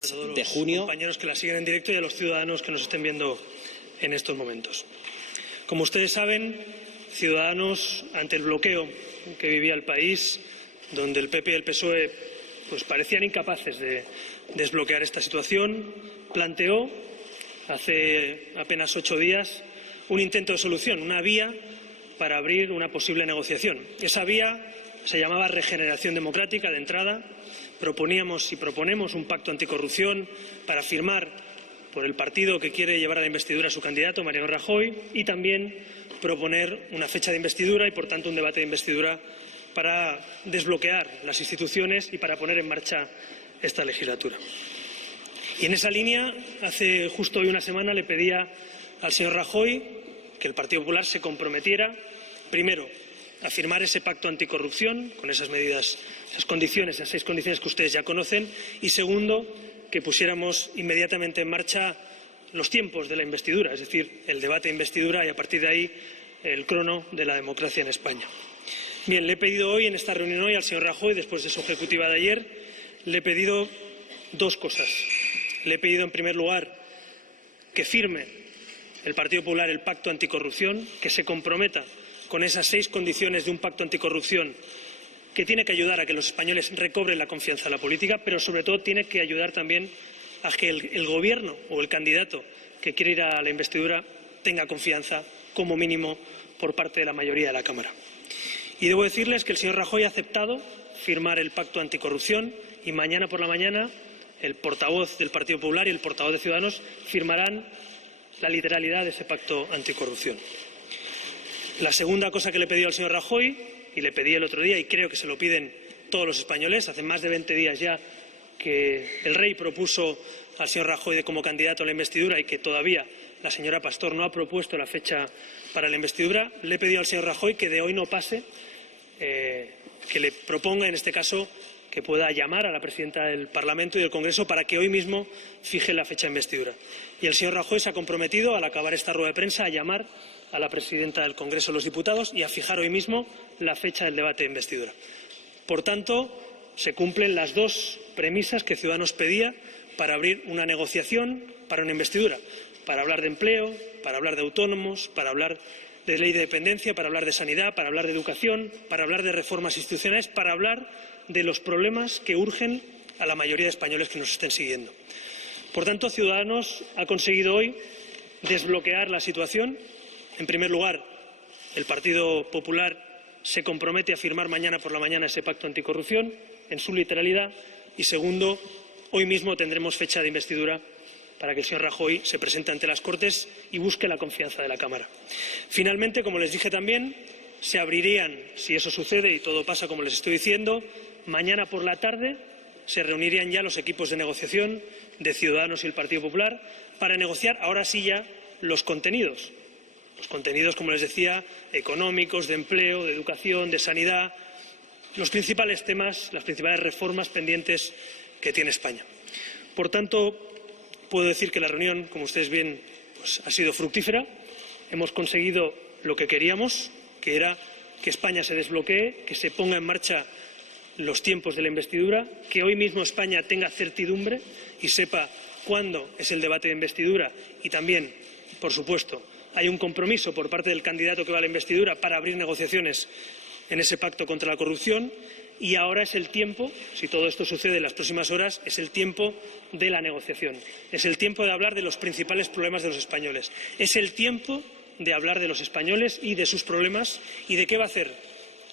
de junio. Compañeros que la siguen en directo y a los ciudadanos que nos estén viendo en estos momentos. Como ustedes saben, Ciudadanos, ante el bloqueo que vivía el país, donde el PP y el PSOE parecían incapaces de desbloquear esta situación, planteó hace apenas 8 días un intento de solución, una vía para abrir una posible negociación. Esa vía se llamaba regeneración democrática de entrada. Proponíamos y proponemos un pacto anticorrupción para firmar por el partido que quiere llevar a la investidura a su candidato, Mariano Rajoy, y también proponer una fecha de investidura y, por tanto, un debate de investidura para desbloquear las instituciones y para poner en marcha esta legislatura. Y en esa línea, hace justo hoy una semana, le pedía al señor Rajoy que el Partido Popular se comprometiera, primero, a firmar ese pacto anticorrupción con esas medidas, esas condiciones, esas 6 condiciones que ustedes ya conocen, y segundo, que pusiéramos inmediatamente en marcha los tiempos de la investidura, es decir, el debate de investidura y a partir de ahí el crono de la democracia en España. Bien, le he pedido hoy, en esta reunión hoy, al señor Rajoy, después de su ejecutiva de ayer, le he pedido 2 cosas. Le he pedido, en primer lugar, que firme el Partido Popular el pacto anticorrupción, que se comprometa con esas 6 condiciones de un pacto anticorrupción que tiene que ayudar a que los españoles recobren la confianza en la política, pero sobre todo tiene que ayudar también a que el Gobierno o el candidato que quiere ir a la investidura tenga confianza, como mínimo, por parte de la mayoría de la Cámara. Y debo decirles que el señor Rajoy ha aceptado firmar el pacto anticorrupción y mañana por la mañana el portavoz del Partido Popular y el portavoz de Ciudadanos firmarán la literalidad de ese pacto anticorrupción. La segunda cosa que le he pedido al señor Rajoy, y le pedí el otro día, y creo que se lo piden todos los españoles, hace más de 20 días ya que el rey propuso al señor Rajoy como candidato a la investidura y que todavía la señora Pastor no ha propuesto la fecha para la investidura, le he pedido al señor Rajoy que de hoy no pase, que le proponga en este caso que pueda llamar a la presidenta del Parlamento y del Congreso para que hoy mismo fije la fecha de investidura. Y el señor Rajoy se ha comprometido, al acabar esta rueda de prensa, a llamar a la presidenta del Congreso de los Diputados y a fijar hoy mismo la fecha del debate de investidura. Por tanto, se cumplen las 2 premisas que Ciudadanos pedía para abrir una negociación para una investidura, para hablar de empleo, para hablar de autónomos, para hablar de ley de dependencia, para hablar de sanidad, para hablar de educación, para hablar de reformas institucionales, para hablar de los problemas que urgen a la mayoría de españoles que nos estén siguiendo. Por tanto, Ciudadanos ha conseguido hoy desbloquear la situación. En primer lugar, el Partido Popular se compromete a firmar mañana por la mañana ese pacto anticorrupción en su literalidad y, segundo, hoy mismo tendremos fecha de investidura para que el señor Rajoy se presente ante las Cortes y busque la confianza de la Cámara. Finalmente, como les dije también, se abrirían, si eso sucede y todo pasa como les estoy diciendo, mañana por la tarde se reunirían ya los equipos de negociación de Ciudadanos y el Partido Popular para negociar ahora sí ya los contenidos. Los contenidos, como les decía, económicos, de empleo, de educación, de sanidad, los principales temas, las principales reformas pendientes que tiene España. Por tanto, puedo decir que la reunión, como ustedes ven, ha sido fructífera. Hemos conseguido lo que queríamos, que era que España se desbloquee, que se ponga en marcha los tiempos de la investidura, que hoy mismo España tenga certidumbre y sepa cuándo es el debate de investidura y también, por supuesto, hay un compromiso por parte del candidato que va a la investidura para abrir negociaciones en ese pacto contra la corrupción y ahora es el tiempo, si todo esto sucede en las próximas horas, es el tiempo de la negociación. Es el tiempo de hablar de los principales problemas de los españoles. Es el tiempo de hablar de los españoles y de sus problemas y de qué va a hacer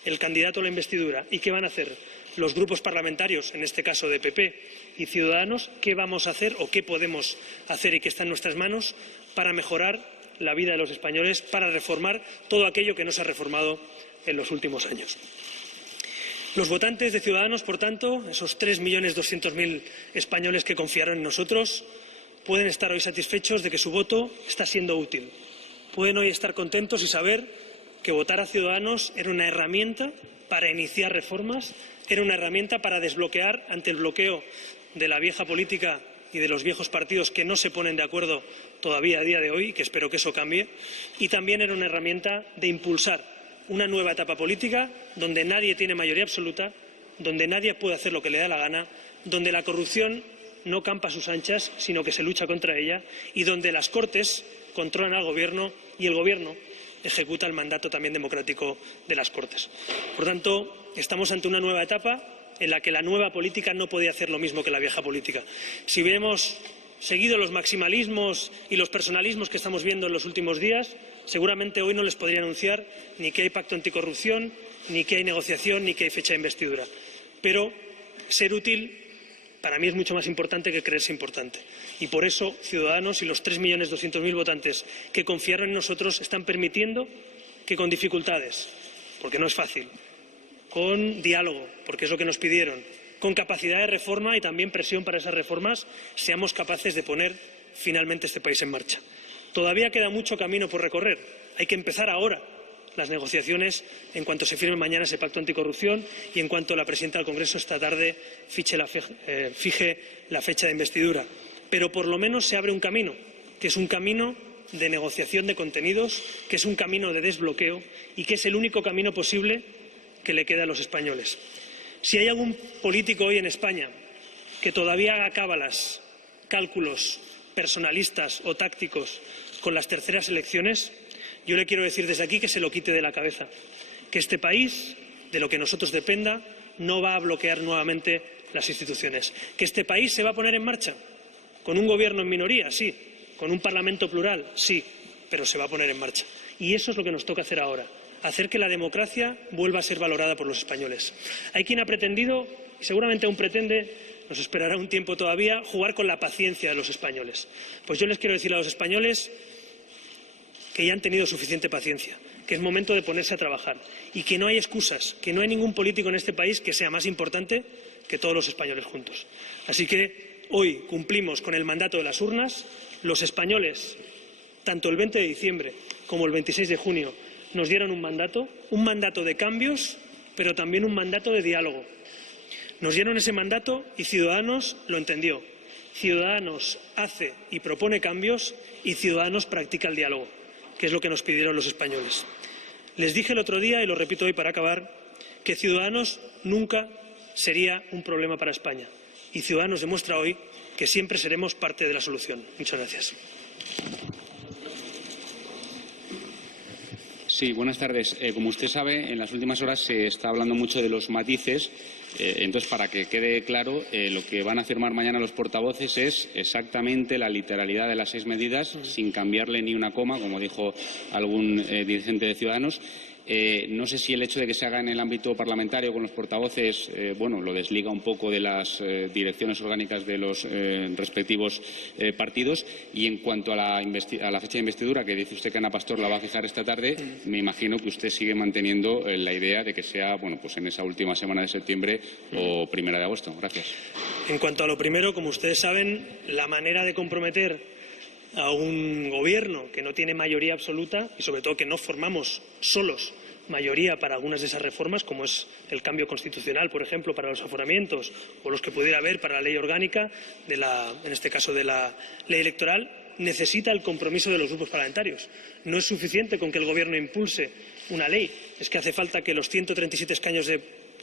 el candidato a la investidura y qué van a hacer los grupos parlamentarios, en este caso de PP y Ciudadanos, qué vamos a hacer o qué podemos hacer y qué está en nuestras manos para mejorar la vida de los españoles, para reformar todo aquello que no se ha reformado en los últimos años. Los votantes de Ciudadanos, por tanto, esos 3.200.000 españoles que confiaron en nosotros, pueden estar hoy satisfechos de que su voto está siendo útil. Pueden hoy estar contentos y saber que votar a Ciudadanos era una herramienta para iniciar reformas, era una herramienta para desbloquear ante el bloqueo de la vieja política y de los viejos partidos que no se ponen de acuerdo todavía a día de hoy, que espero que eso cambie, y también era una herramienta de impulsar una nueva etapa política donde nadie tiene mayoría absoluta, donde nadie puede hacer lo que le da la gana, donde la corrupción no campa a sus anchas, sino que se lucha contra ella, y donde las Cortes controlan al Gobierno y el Gobierno ejecuta el mandato también democrático de las Cortes. Por tanto, estamos ante una nueva etapa en la que la nueva política no puede hacer lo mismo que la vieja política. Si hubiéramos seguido los maximalismos y los personalismos que estamos viendo en los últimos días, seguramente hoy no les podría anunciar ni que hay pacto anticorrupción, ni que hay negociación, ni que hay fecha de investidura. Pero ser útil para mí es mucho más importante que creerse importante. Y por eso Ciudadanos y los 3.200.000 votantes que confiaron en nosotros están permitiendo que con dificultades, porque no es fácil, con diálogo, porque es lo que nos pidieron, con capacidad de reforma y también presión para esas reformas, seamos capaces de poner finalmente este país en marcha. Todavía queda mucho camino por recorrer. Hay que empezar ahora las negociaciones en cuanto se firme mañana ese pacto anticorrupción y en cuanto la presidenta del Congreso esta tarde fije la fecha de investidura. Pero por lo menos se abre un camino, que es un camino de negociación de contenidos, que es un camino de desbloqueo y que es el único camino posible que le queda a los españoles. Si hay algún político hoy en España que todavía haga cábalas, cálculos personalistas o tácticos con las terceras elecciones, yo le quiero decir desde aquí que se lo quite de la cabeza, que este país, de lo que nosotros dependa, no va a bloquear nuevamente las instituciones, que este país se va a poner en marcha, con un gobierno en minoría, sí, con un parlamento plural, sí, pero se va a poner en marcha. Y eso es lo que nos toca hacer ahora, hacer que la democracia vuelva a ser valorada por los españoles. Hay quien ha pretendido, y seguramente aún pretende, nos esperará un tiempo todavía, jugar con la paciencia de los españoles. Pues yo les quiero decir a los españoles que ya han tenido suficiente paciencia, que es momento de ponerse a trabajar y que no hay excusas, que no hay ningún político en este país que sea más importante que todos los españoles juntos. Así que hoy cumplimos con el mandato de las urnas. Los españoles, tanto el 20 de diciembre como el 26 de junio, nos dieron un mandato de cambios, pero también un mandato de diálogo. Nos dieron ese mandato y Ciudadanos lo entendió. Ciudadanos hace y propone cambios y Ciudadanos practica el diálogo, que es lo que nos pidieron los españoles. Les dije el otro día, y lo repito hoy para acabar, que Ciudadanos nunca sería un problema para España. Y Ciudadanos demuestra hoy que siempre seremos parte de la solución. Muchas gracias. Sí, buenas tardes. Como usted sabe, en las últimas horas se está hablando mucho de los matices. Entonces, para que quede claro, lo que van a firmar mañana los portavoces es exactamente la literalidad de las 6 medidas, sin cambiarle ni una coma, como dijo algún dirigente de Ciudadanos. No sé si el hecho de que se haga en el ámbito parlamentario con los portavoces, lo desliga un poco de las direcciones orgánicas de los respectivos partidos. Y en cuanto a la fecha de investidura, que dice usted que Ana Pastor la va a fijar esta tarde, me imagino que usted sigue manteniendo la idea de que sea, en esa última semana de septiembre o primera de agosto. Gracias. En cuanto a lo primero, como ustedes saben, la manera de comprometer a un gobierno que no tiene mayoría absoluta y, sobre todo, que no formamos solos mayoría para algunas de esas reformas, como es el cambio constitucional, por ejemplo, para los aforamientos, o los que pudiera haber para la ley orgánica, en este caso de la ley electoral, necesita el compromiso de los grupos parlamentarios. No es suficiente con que el Gobierno impulse una ley, es que hace falta que los 137 escaños del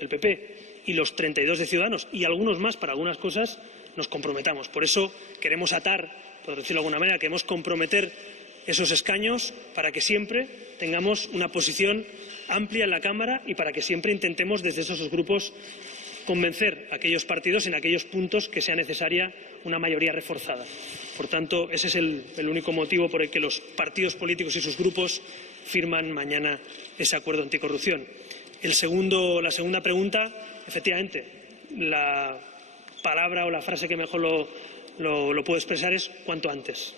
PP y los 32 de Ciudadanos, y algunos más para algunas cosas, nos comprometamos. Por eso queremos atar, por decirlo de alguna manera, queremos comprometer esos escaños para que siempre tengamos una posición amplia en la Cámara y para que siempre intentemos desde esos grupos convencer a aquellos partidos en aquellos puntos que sea necesaria una mayoría reforzada. Por tanto, ese es el único motivo por el que los partidos políticos y sus grupos firman mañana ese acuerdo anticorrupción. La segunda pregunta, efectivamente, la palabra o la frase que mejor lo puedo expresar es cuanto antes.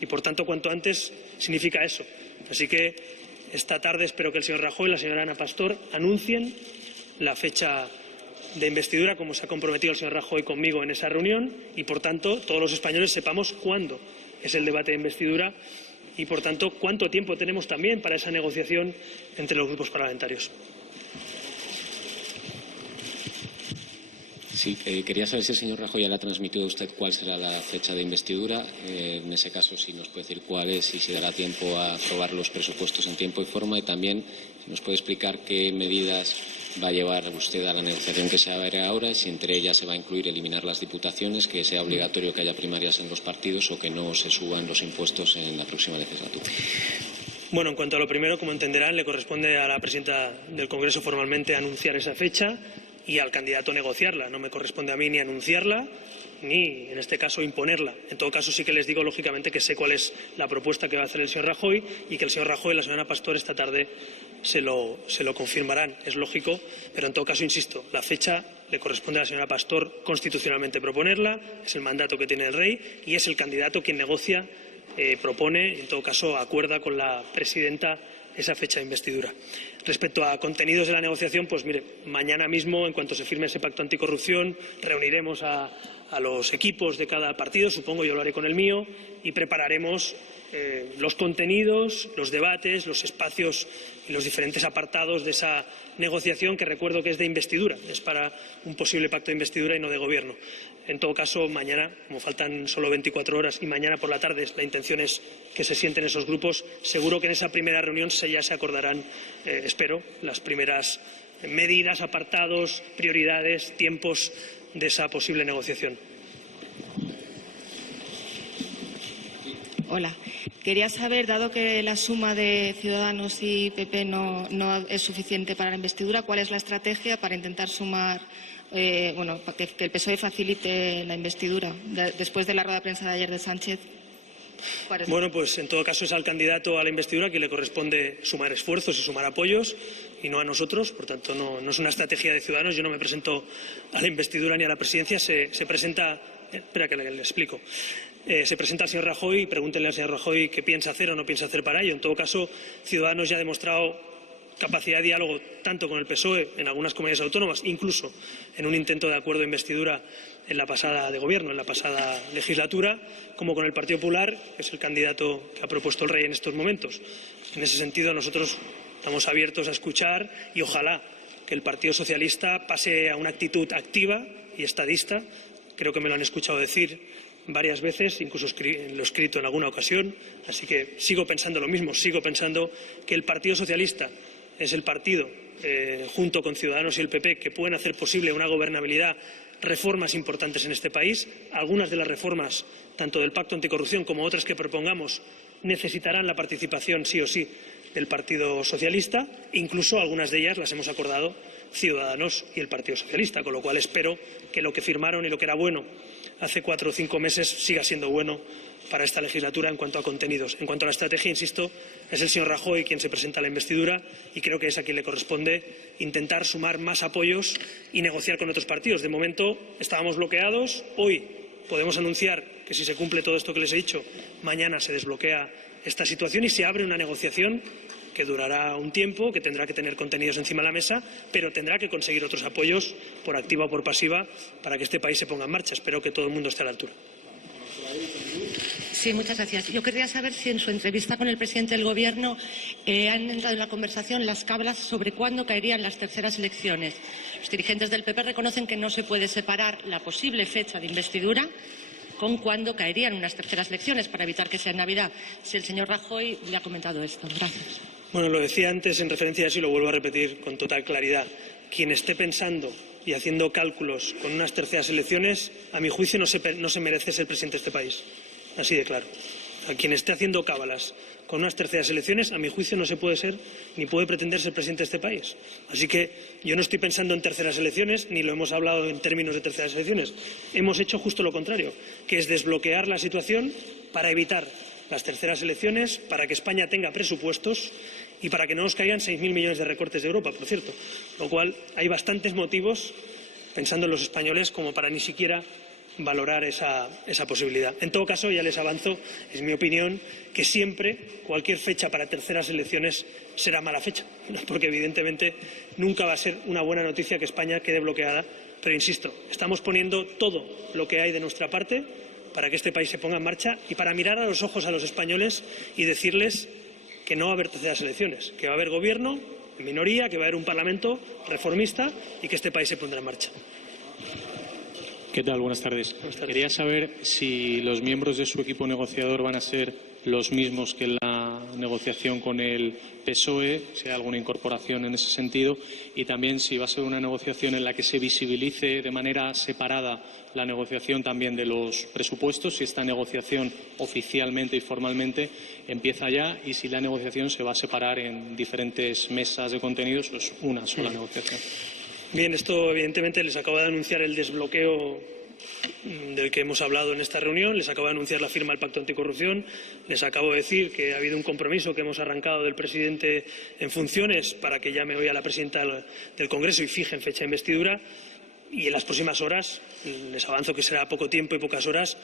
Y, por tanto, cuanto antes significa eso. Así que esta tarde espero que el señor Rajoy y la señora Ana Pastor anuncien la fecha de investidura, como se ha comprometido el señor Rajoy conmigo en esa reunión, y, por tanto, todos los españoles sepamos cuándo es el debate de investidura y, por tanto, cuánto tiempo tenemos también para esa negociación entre los grupos parlamentarios. Sí, quería saber si el señor Rajoy ya le ha transmitido a usted cuál será la fecha de investidura. En ese caso, si nos puede decir cuál es y si dará tiempo a aprobar los presupuestos en tiempo y forma. Y también si nos puede explicar qué medidas va a llevar usted a la negociación que se abre ahora, y si entre ellas se va a incluir eliminar las diputaciones, que sea obligatorio que haya primarias en los partidos o que no se suban los impuestos en la próxima legislatura. Bueno, en cuanto a lo primero, como entenderán, le corresponde a la presidenta del Congreso formalmente anunciar esa fecha y al candidato negociarla. No me corresponde a mí ni anunciarla ni, en este caso, imponerla. En todo caso, sí que les digo, lógicamente, que sé cuál es la propuesta que va a hacer el señor Rajoy y que el señor Rajoy y la señora Pastor esta tarde se lo confirmarán. Es lógico, pero en todo caso, insisto, la fecha le corresponde a la señora Pastor constitucionalmente proponerla, es el mandato que tiene el rey y es el candidato quien negocia, propone, en todo caso, acuerda con la presidenta esa fecha de investidura. Respecto a contenidos de la negociación, pues mire, mañana mismo, en cuanto se firme ese pacto anticorrupción, reuniremos a los equipos de cada partido, supongo yo lo haré con el mío, y prepararemos los contenidos, los debates, los espacios y los diferentes apartados de esa negociación, que recuerdo que es de investidura, es para un posible pacto de investidura y no de gobierno. En todo caso, mañana, como faltan solo 24 horas y mañana por la tarde la intención es que se sienten esos grupos, seguro que en esa primera reunión ya se acordarán, espero, las primeras medidas, apartados, prioridades, tiempos de esa posible negociación. Hola. Quería saber, dado que la suma de Ciudadanos y PP no es suficiente para la investidura, ¿cuál es la estrategia para intentar sumar, para que el PSOE facilite la investidura después de la rueda de prensa de ayer de Sánchez? Bueno, pues en todo caso es al candidato a la investidura que le corresponde sumar esfuerzos y sumar apoyos y no a nosotros. Por tanto, no es una estrategia de Ciudadanos. Yo no me presento a la investidura ni a la presidencia. Se presenta. Espera que le explico. Se presenta al señor Rajoy y pregúntenle al señor Rajoy qué piensa hacer o no piensa hacer para ello. En todo caso, Ciudadanos ya ha demostrado capacidad de diálogo tanto con el PSOE en algunas comunidades autónomas, incluso en un intento de acuerdo de investidura en la pasada de gobierno, en la pasada legislatura, como con el Partido Popular, que es el candidato que ha propuesto el rey en estos momentos. En ese sentido, nosotros estamos abiertos a escuchar y ojalá que el Partido Socialista pase a una actitud activa y estadista. Creo que me lo han escuchado decir varias veces, incluso lo he escrito en alguna ocasión, así que sigo pensando lo mismo, sigo pensando que el Partido Socialista es el partido, junto con Ciudadanos y el PP, que pueden hacer posible una gobernabilidad, reformas importantes en este país. Algunas de las reformas, tanto del Pacto Anticorrupción como otras que propongamos, necesitarán la participación sí o sí del Partido Socialista, incluso algunas de ellas las hemos acordado Ciudadanos y el Partido Socialista, con lo cual espero que lo que firmaron y lo que era bueno hace 4 o 5 meses siga siendo bueno para esta legislatura en cuanto a contenidos. En cuanto a la estrategia, insisto, es el señor Rajoy quien se presenta a la investidura y creo que es a quien le corresponde intentar sumar más apoyos y negociar con otros partidos. De momento estábamos bloqueados. Hoy podemos anunciar que si se cumple todo esto que les he dicho, mañana se desbloquea esta situación y se abre una negociación que durará un tiempo, que tendrá que tener contenidos encima de la mesa, pero tendrá que conseguir otros apoyos por activa o por pasiva para que este país se ponga en marcha. Espero que todo el mundo esté a la altura. Sí, muchas gracias. Yo querría saber si en su entrevista con el presidente del Gobierno han entrado en la conversación las cablas sobre cuándo caerían las terceras elecciones. Los dirigentes del PP reconocen que no se puede separar la posible fecha de investidura con cuándo caerían unas terceras elecciones para evitar que sea en Navidad. Si el señor Rajoy le ha comentado esto. Gracias. Bueno, lo decía antes en referencia a eso y lo vuelvo a repetir con total claridad. Quien esté pensando y haciendo cálculos con unas terceras elecciones, a mi juicio no se merece ser presidente de este país. Así de claro. A quien esté haciendo cábalas con unas terceras elecciones, a mi juicio no se puede ser ni puede pretender ser presidente de este país. Así que yo no estoy pensando en terceras elecciones, ni lo hemos hablado en términos de terceras elecciones. Hemos hecho justo lo contrario, que es desbloquear la situación para evitar las terceras elecciones, para que España tenga presupuestos y para que no nos caigan 6.000 millones de recortes de Europa, por cierto. Lo cual hay bastantes motivos, pensando en los españoles, como para ni siquiera valorar esa posibilidad. En todo caso, ya les avanzo, es mi opinión, que siempre cualquier fecha para terceras elecciones será mala fecha, porque evidentemente nunca va a ser una buena noticia que España quede bloqueada. Pero insisto, estamos poniendo todo lo que hay de nuestra parte para que este país se ponga en marcha y para mirar a los ojos a los españoles y decirles que no va a haber terceras elecciones, que va a haber gobierno en minoría, que va a haber un parlamento reformista y que este país se pondrá en marcha. ¿Qué tal? Buenas tardes. Quería saber si los miembros de su equipo negociador van a ser los mismos que en la negociación con el PSOE, si hay alguna incorporación en ese sentido, y también si va a ser una negociación en la que se visibilice de manera separada la negociación también de los presupuestos, si esta negociación oficialmente y formalmente empieza ya y si la negociación se va a separar en diferentes mesas de contenidos o es una sola negociación. Bien, esto evidentemente les acabo de anunciar el desbloqueo del que hemos hablado en esta reunión, les acabo de anunciar la firma del Pacto Anticorrupción, les acabo de decir que ha habido un compromiso que hemos arrancado del presidente en funciones para que llame hoy a la presidenta del Congreso y fijen fecha de investidura. Y en las próximas horas, les avanzo que será poco tiempo y pocas horas,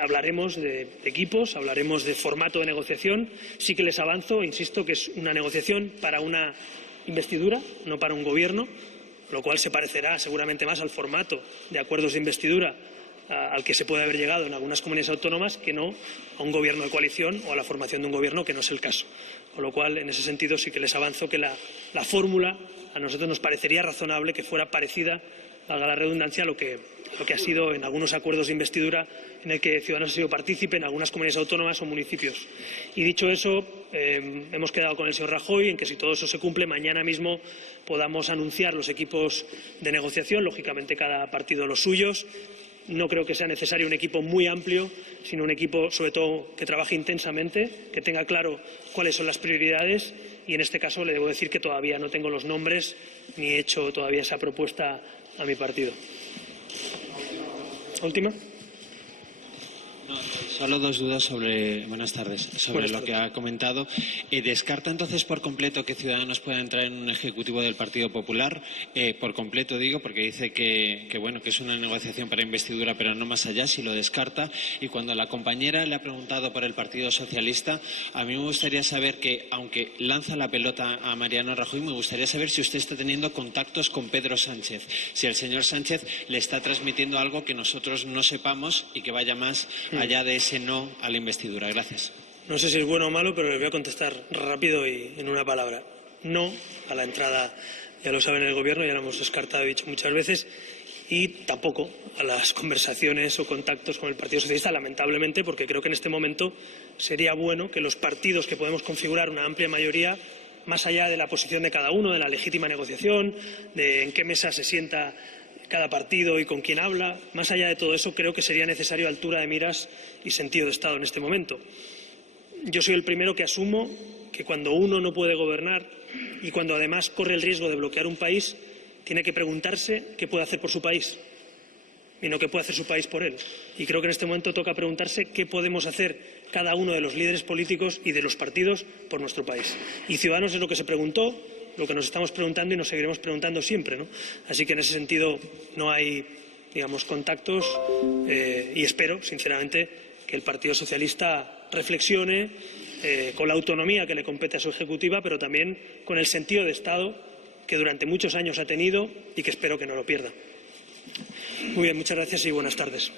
hablaremos de equipos, hablaremos de formato de negociación. Sí que les avanzo, insisto, que es una negociación para una investidura, no para un gobierno, lo cual se parecerá seguramente más al formato de acuerdos de investidura al que se puede haber llegado en algunas comunidades autónomas que no a un gobierno de coalición o a la formación de un gobierno, que no es el caso. Con lo cual, en ese sentido, sí que les avanzo que la fórmula a nosotros nos parecería razonable que fuera parecida, valga la redundancia, a lo que ha sido en algunos acuerdos de investidura en el que Ciudadanos ha sido partícipe en algunas comunidades autónomas o municipios. Y dicho eso, hemos quedado con el señor Rajoy en que si todo eso se cumple, mañana mismo podamos anunciar los equipos de negociación, lógicamente cada partido los suyos. No creo que sea necesario un equipo muy amplio, sino un equipo, sobre todo, que trabaje intensamente, que tenga claro cuáles son las prioridades y, en este caso, le debo decir que todavía no tengo los nombres ni he hecho todavía esa propuesta a mi partido. ¿Última? No, solo dos dudas sobre, buenas tardes, sobre lo que ha comentado. ¿Descarta entonces por completo que Ciudadanos pueda entrar en un ejecutivo del Partido Popular? Por completo digo, porque dice que es una negociación para investidura, pero no más allá, si lo descarta. Y cuando la compañera le ha preguntado por el Partido Socialista, a mí me gustaría saber que, aunque lanza la pelota a Mariano Rajoy, me gustaría saber si usted está teniendo contactos con Pedro Sánchez, si el señor Sánchez le está transmitiendo algo que nosotros no sepamos y que vaya más allá de ese no a la investidura. Gracias. No sé si es bueno o malo, pero les voy a contestar rápido y en una palabra. No a la entrada, ya lo saben, en el Gobierno, ya lo hemos descartado y dicho muchas veces, y tampoco a las conversaciones o contactos con el Partido Socialista, lamentablemente, porque creo que en este momento sería bueno que los partidos que podemos configurar una amplia mayoría, más allá de la posición de cada uno, de la legítima negociación, de en qué mesa se sienta cada partido y con quién habla, más allá de todo eso, creo que sería necesario altura de miras y sentido de Estado en este momento. Yo soy el primero que asumo que cuando uno no puede gobernar y cuando además corre el riesgo de bloquear un país, tiene que preguntarse qué puede hacer por su país y no qué puede hacer su país por él. Y creo que en este momento toca preguntarse qué podemos hacer cada uno de los líderes políticos y de los partidos por nuestro país. Y Ciudadanos es lo que se preguntó, lo que nos estamos preguntando y nos seguiremos preguntando siempre, ¿no? Así que en ese sentido no hay, digamos, contactos y espero, sinceramente, que el Partido Socialista reflexione con la autonomía que le compete a su ejecutiva, pero también con el sentido de Estado que durante muchos años ha tenido y que espero que no lo pierda. Muy bien, muchas gracias y buenas tardes.